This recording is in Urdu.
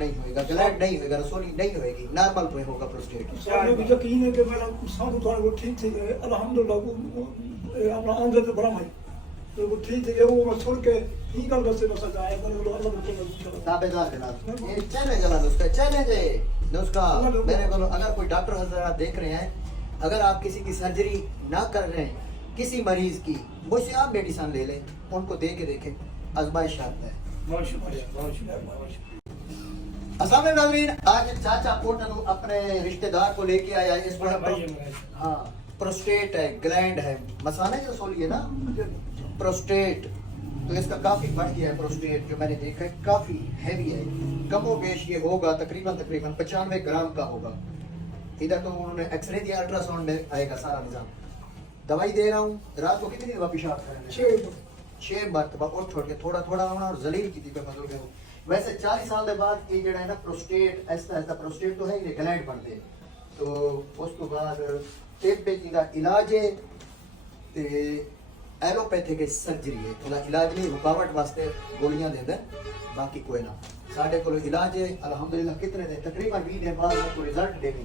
نہیں ہوئے گا, گلینڈ نہیں ہوئے گا, رسولی نہیں ہوئے گی, نارمل پہ ہوگا پروسٹیٹ. سانو بھی یقین ہے کہ میرا سانو تھوڑا وہ ٹھیک تھی الحمدللہ اپنا آندے تے بڑا مائی تو وہ ٹھیک ہے وہ میں چھوڑ کے ہی گل کرتے بس جائے اللہ اللہ تابعدار جناب, یہ چیلنج ہے اس کا, چیلنج ہے نسخہ میرے کو. اگر کوئی ڈاکٹر حضرات دیکھ رہے ہیں, اگر آپ کسی کی سرجری نہ کر رہے ہیں کسی مریض کی, مجھ سے آپ میڈیسن لے لیں, ان کو دے کے دیکھیں, آزمائش شرط ہے. بہت شکریہ بہت شکریہ. السلام علیکم ناظرین, آج چاچا کوٹن اپنے رشتہ دار کو لے کے آیا ہے. اس میں ہاں پروسٹیٹ ہے, گلینڈ ہے, مسانے جو سولی ہے نا پروسٹیٹ, تو اس کا کافی بڑھ گیا ہے. پروسٹیٹ جو میں نے دیکھا ہے کافی ہیوی ہے, کم و بیش یہ ہوگا تقریباً 95 گرام کا ہوگا. ادھر تو انہوں نے ایکس رے دیا, الٹرا ساؤنڈ میں آئے گا سارا نظام. دوائی دے رہا ہوں, رات کو کتنی دفعہ پیشاب کریں گے؟ 6 مرتبہ اٹھ چھوڑ کے تھوڑا تھوڑا ہونا اور ذلیل کی تھی بزرگ ہو. ویسے 40 سال کے بعد یہ جڑا ہے نا پروسٹیٹ ایسا ایسا پروسٹیٹ تو ہے یہ گلینڈ بنتے, تو اس کو بعد طب کا علاج ہے تے ایلوپیتھک سرجری ہے. علاج نہیں, رکاوٹ واسطے گولیاں دے دیں, باقی کوئی نہ. ساڈے کو علاج ہے الحمدللہ. کتنے دن تقریباً 20 دن بعد میں کو رزلٹ دے گی.